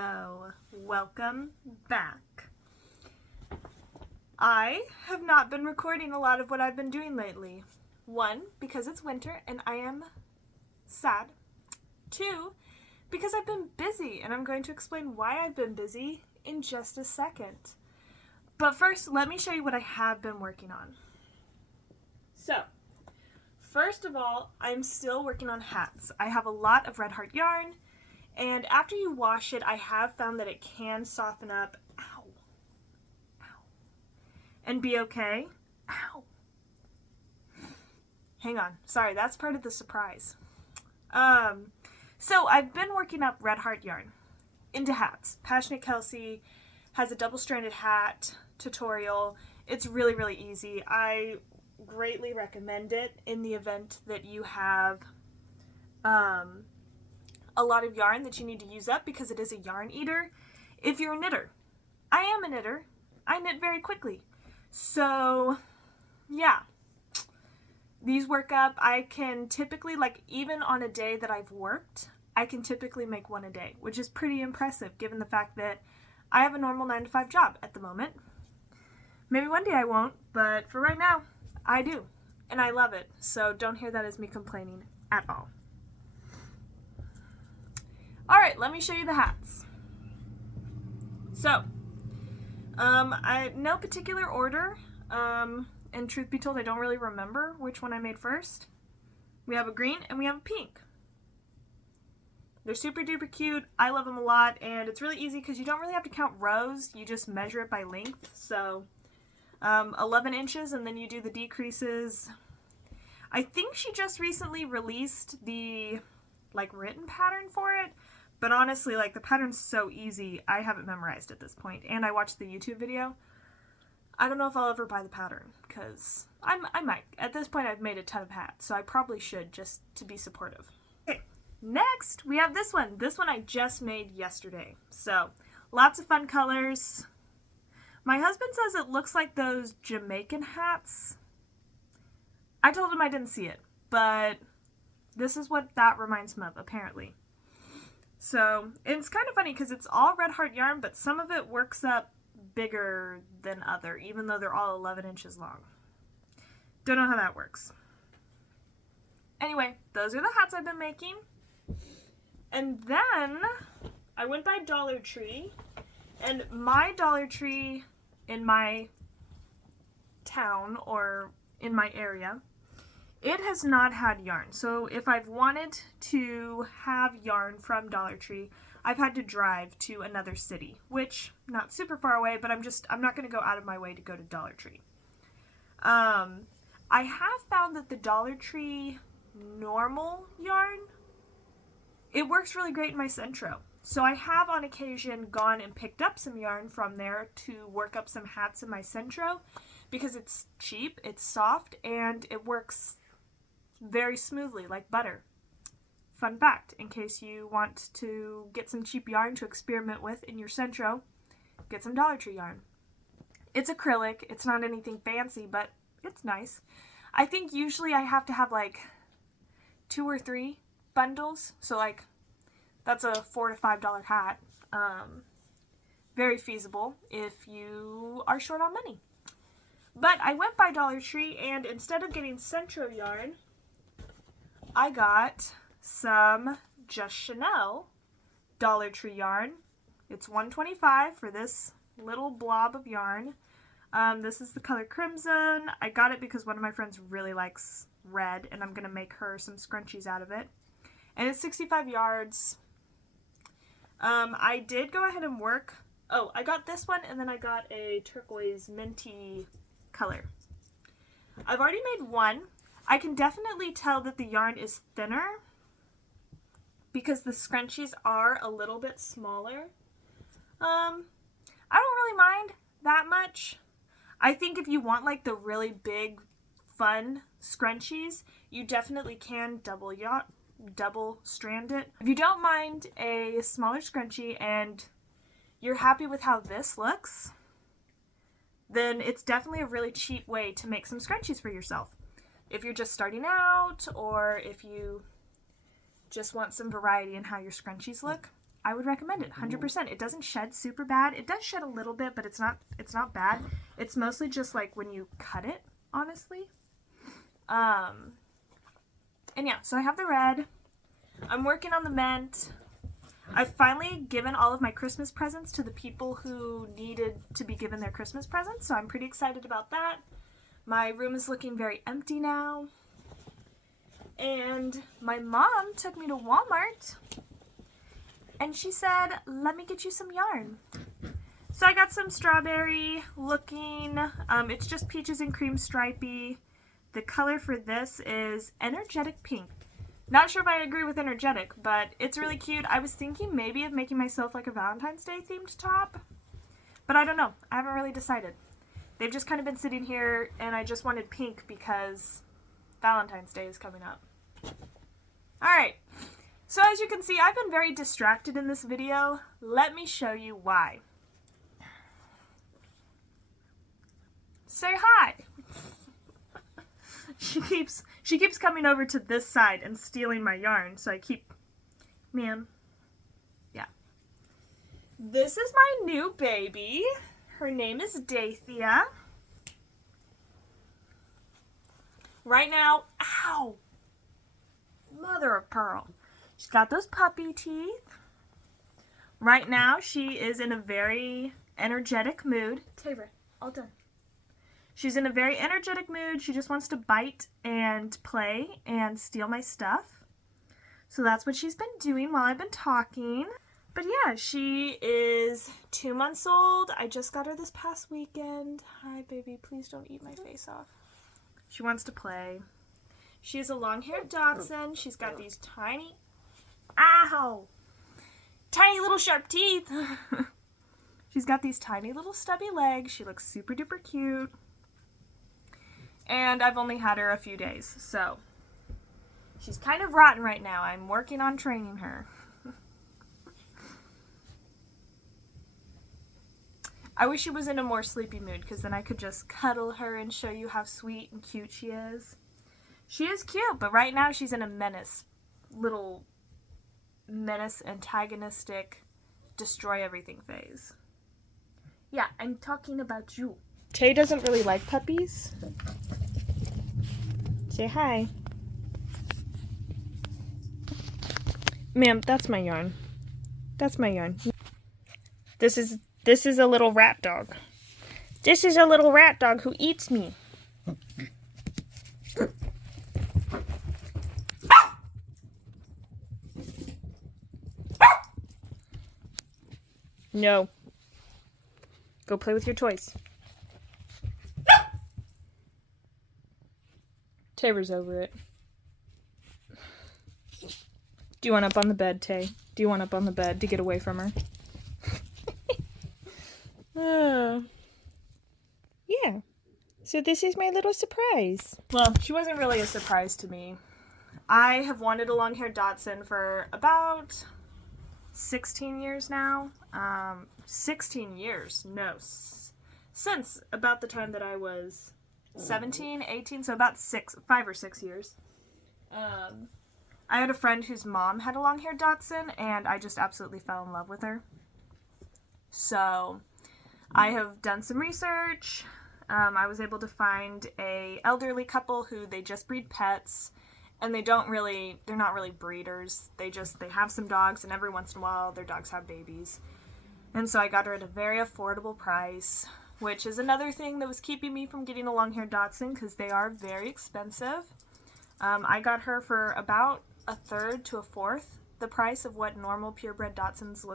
Hello, welcome back. I have not been recording a lot of what I've been doing lately. One, because it's winter and I am sad. Two, because I've been busy, and I'm going to explain why I've been busy in just a second. But first, let me show you what I have been working on. So, first of all, I'm still working on hats. I have a lot of Red Heart yarn, and after you wash it, I have found that it can soften up, and be okay. Hang on, sorry, that's part of the surprise. So I've been working up Red Heart yarn into hats. Passionate Kelsey has a double-stranded hat tutorial. It's really, really easy. I greatly recommend it in the event that you have a lot of yarn that you need to use up, because it is a yarn eater. If you're a knitter, I am a knitter. I knit very quickly. So, yeah. These work up. I can typically, like, even on a day that I've worked, I can typically make one a day, which is pretty impressive given the fact that I have a normal 9-to-5 job at the moment. Maybe one day I won't, but for right now, I do. And I love it. So don't hear that as me complaining at all. Alright, let me show you the hats. So, no particular order, and truth be told, I don't really remember which one I made first. We have a green and we have a pink. They're super duper cute. I love them a lot, and it's really easy because you don't really have to count rows. You just measure it by length. So, 11 inches, and then you do the decreases. I think she just recently released the, written pattern for it. But honestly, the pattern's so easy, I have it memorized at this point. And I watched the YouTube video. I don't know if I'll ever buy the pattern, because I might. At this point, I've made a ton of hats, so I probably should, just to be supportive. Okay, next, we have this one. This one I just made yesterday. So, lots of fun colors. My husband says it looks like those Jamaican hats. I told him I didn't see it, but this is what that reminds him of, apparently. So, it's kind of funny because it's all Red Heart yarn, but some of it works up bigger than other, even though they're all 11 inches long. Don't know how that works. Anyway, those are the hats I've been making. And then I went by Dollar Tree, and my Dollar Tree in my town or in my area, it has not had yarn. So if I've wanted to have yarn from Dollar Tree, I've had to drive to another city, which, not super far away, but I'm not going to go out of my way to go to Dollar Tree. I have found that the Dollar Tree normal yarn, it works really great in my Centro. So I have on occasion gone and picked up some yarn from there to work up some hats in my Centro, because it's cheap, it's soft, and it works very smoothly, like butter. Fun fact, in case you want to get some cheap yarn to experiment with in your Centro, get some Dollar Tree yarn. It's acrylic, it's not anything fancy, but it's nice. I think usually I have to have 2 or 3 bundles, so that's a $4 to $5 hat. Very feasible if you are short on money. But I went by Dollar Tree, and instead of getting Centro yarn, I got some Just Chanel Dollar Tree yarn. It's $1.25 for this little blob of yarn. This is the color Crimson. I got it because one of my friends really likes red, and I'm going to make her some scrunchies out of it. And it's 65 yards. I did go ahead and work. Oh, I got this one, and then I got a turquoise minty color. I've already made one. I can definitely tell that the yarn is thinner because the scrunchies are a little bit smaller. I don't really mind that much. I think if you want the really big, fun scrunchies, you definitely can double strand it. If you don't mind a smaller scrunchie and you're happy with how this looks, then it's definitely a really cheap way to make some scrunchies for yourself. If you're just starting out, or if you just want some variety in how your scrunchies look, I would recommend it 100%. It doesn't shed super bad. It does shed a little bit, but it's not bad. It's mostly just like when you cut it, honestly. And yeah, so I have the red. I'm working on the mint. I've finally given all of my Christmas presents to the people who needed to be given their Christmas presents, so I'm pretty excited about that. My room is looking very empty now. And my mom took me to Walmart and she said, let me get you some yarn. So I got some strawberry looking, it's just peaches and cream stripey. The color for this is energetic pink. Not sure if I agree with energetic, but it's really cute. I was thinking maybe of making myself like a Valentine's Day themed top, but I don't know. I haven't really decided. They've just kind of been sitting here and I just wanted pink because Valentine's Day is coming up. Alright, so as you can see, I've been very distracted in this video. Let me show you why. Say hi! She keeps coming over to this side and stealing my yarn, so I keep... Man. Yeah. This is my new baby. Her name is Daythia. Right now, ow! Mother of pearl. She's got those puppy teeth. Right now, she is in a very energetic mood. Taver, all done. She's in a very energetic mood. She just wants to bite and play and steal my stuff. So that's what she's been doing while I've been talking. But yeah, she is 2 months old. I just got her this past weekend. Hi, baby. Please don't eat my face off. She wants to play. She is a long-haired Dachshund. She's got these tiny... Ow! Tiny little sharp teeth. She's got these tiny little stubby legs. She looks super duper cute. And I've only had her a few days, so she's kind of rotten right now. I'm working on training her. I wish she was in a more sleepy mood, because then I could just cuddle her and show you how sweet and cute she is. She is cute, but right now she's in a little menace, antagonistic, destroy everything phase. Yeah, I'm talking about you. Tay doesn't really like puppies. Say hi. Ma'am, that's my yarn. That's my yarn. This is a little rat dog. This is a little rat dog who eats me. No. Go play with your toys. Taver's over it. Do you want up on the bed, Tay? Do you want up on the bed to get away from her? Yeah. So this is my little surprise. Well, she wasn't really a surprise to me. I have wanted a long-haired Dachshund for about 16 years now. 16 years. No. Since about the time that I was 17, 18, so about 5 or 6 years. I had a friend whose mom had a long-haired Dachshund, and I just absolutely fell in love with her. So I have done some research. I was able to find a elderly couple who they just breed pets, and they're not really breeders. They have some dogs, and every once in a while their dogs have babies. And so I got her at a very affordable price, which is another thing that was keeping me from getting a long-haired Dachshund, because they are very expensive. I got her for about a third to a fourth the price of what normal purebred Dachshunds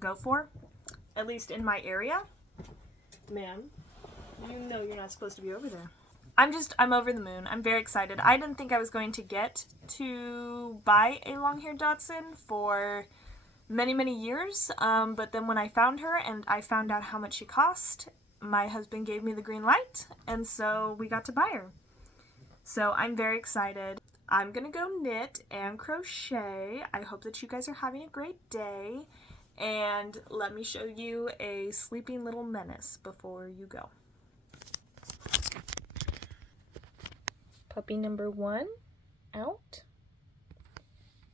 go for, at least in my area. Ma'am, you know you're not supposed to be over there. I'm over the moon. I'm very excited. I didn't think I was going to get to buy a long-haired Dachshund for many, many years, but then when I found her and I found out how much she cost, my husband gave me the green light, and so we got to buy her. So I'm very excited. I'm gonna go knit and crochet. I hope that you guys are having a great day, and let me show you a sleeping little menace before you go. Puppy number 1 out.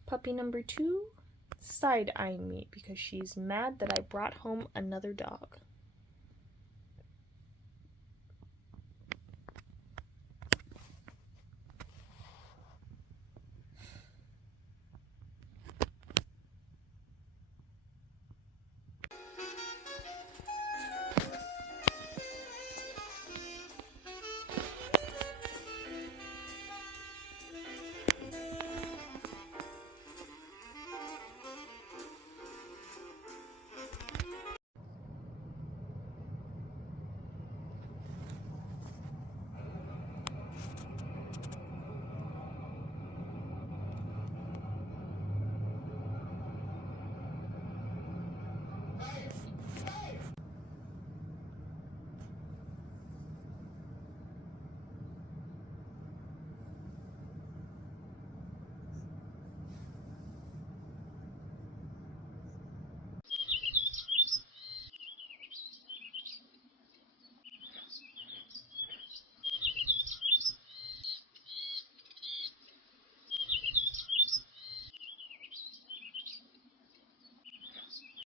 Puppy number 2 side-eyeing me because she's mad that I brought home another dog.